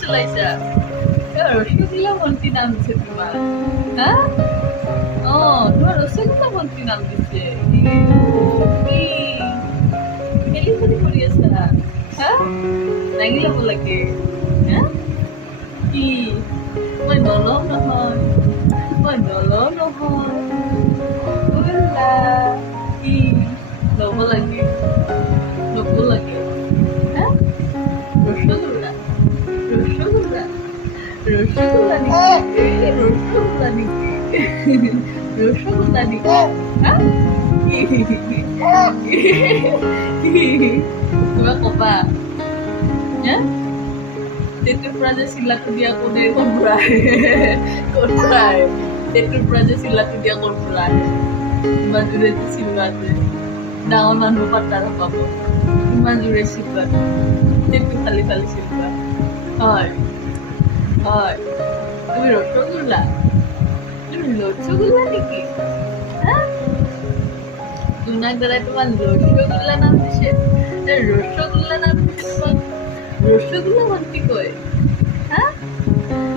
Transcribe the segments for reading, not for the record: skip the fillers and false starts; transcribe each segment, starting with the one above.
চলাইছা ৰসগোল্লা মন্ত্ৰী নাম দিছে তোমাৰ হা তোমাৰ ৰসগোল্লা মন্ত্ৰী নাম দিছে খেলি খেলি কৰি আছা হা দাঙি ল'ব লাগে হা কি মই নলওঁ নহয় ৰসগোল্লা কি ল'ব লাগে হা ৰসগোল্লা নেকি হা কিবা কবা হা তেতুৰ পৰা যে চিলাটো দিয়া কোনে ক'ৰ পৰা আহে তেতুৰ পৰা যে চিলাটো দিয়া ক'ৰ পৰা আহে ইমান জোৰে চিলোৱা যে ডাঙৰ মানুহ পাত্তা নাপাব ইমান জোৰে চিলোৱা তেতু ফালি চিলোৱা হয় তুমি ৰসগোল্লা নেকি হা জোনাক দাদাই তোমার রসগোল্লা নাম দিছে রসগোল্লা নাম দিছে তোমার রসগোল্লা মন্ত্রী কয় হ্যাঁ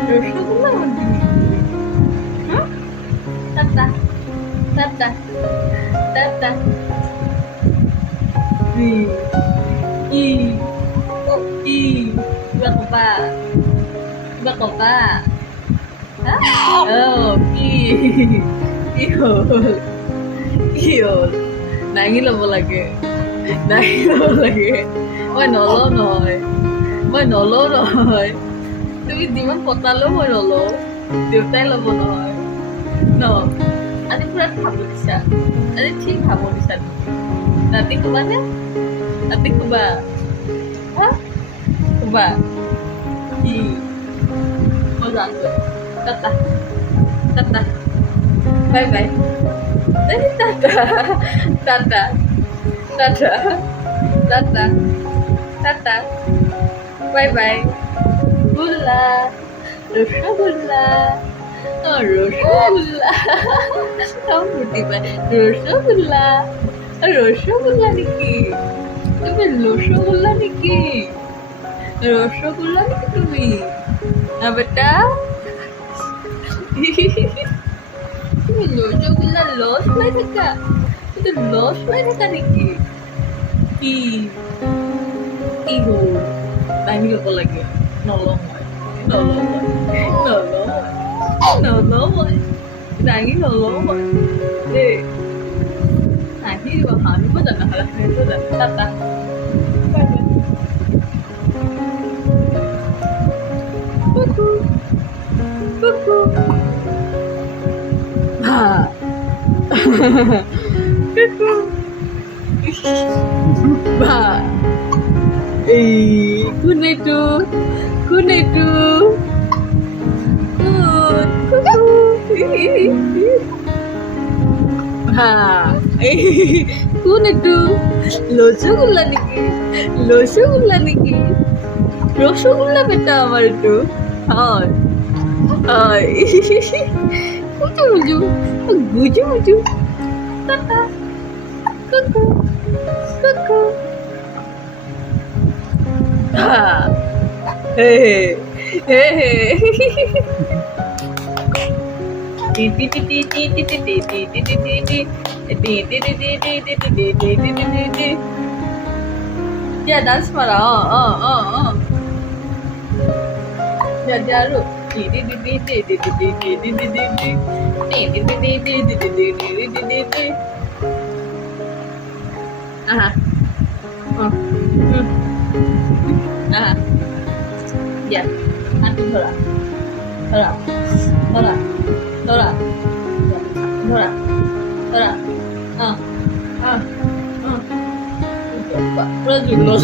রসগোল্লা মন্ত্রী হ্যাঁ টাটা কিবা কবা কি হ'ল দাঙি ল'ব লাগে মই নলওঁ নহয় তুমি যিমান পতালেও মই নলওঁ দেউতাই ল'ব নহয় ন আজি পুৰা খাব দিছা আজি ঠিক খাব দিছা ৰাতি ক'বানে ৰাতি ক'বা কি মই জানো tata bye bye Tata. Bye bye. Rosogোল্লা নেকি তুমি রসগোল্লা নেকি তুমি না বেটা তুমি রসগোল্লা লস পাই থাকা নেকি কি হ'ল দাঙি ল'ব লাগে নলওঁ মই দাঙি নলওঁ মই দেই হাঁহি দিব হাঁহিব জানা টাটা Kun itu রসগোল্লা নাকি রসগোল্লা বেটা আমার একটু হয় গুজু টাটা কুকু Ya dance mara ya jaru ya nanti Dora Pura dulu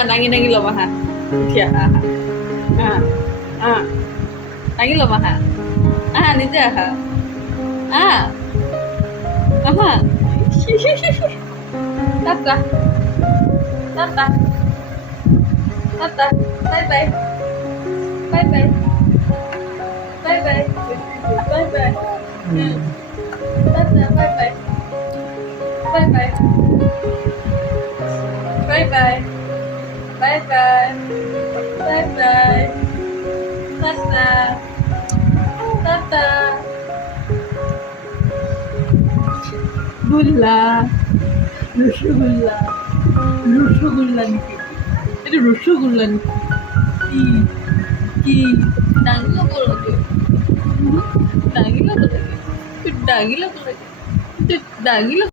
nangis lo maha ya nangis lo maha nija Tata bye bye Tata bye bye bye bye bye bye bye bye Tata Tata গুল্লা rasgulla rasgulla নাকি এটা রসগোল্লা নাকি কি কি ডাঙিলা বলো ডাঙিলা বলে ডাঙিলা বলে ডাঙিলা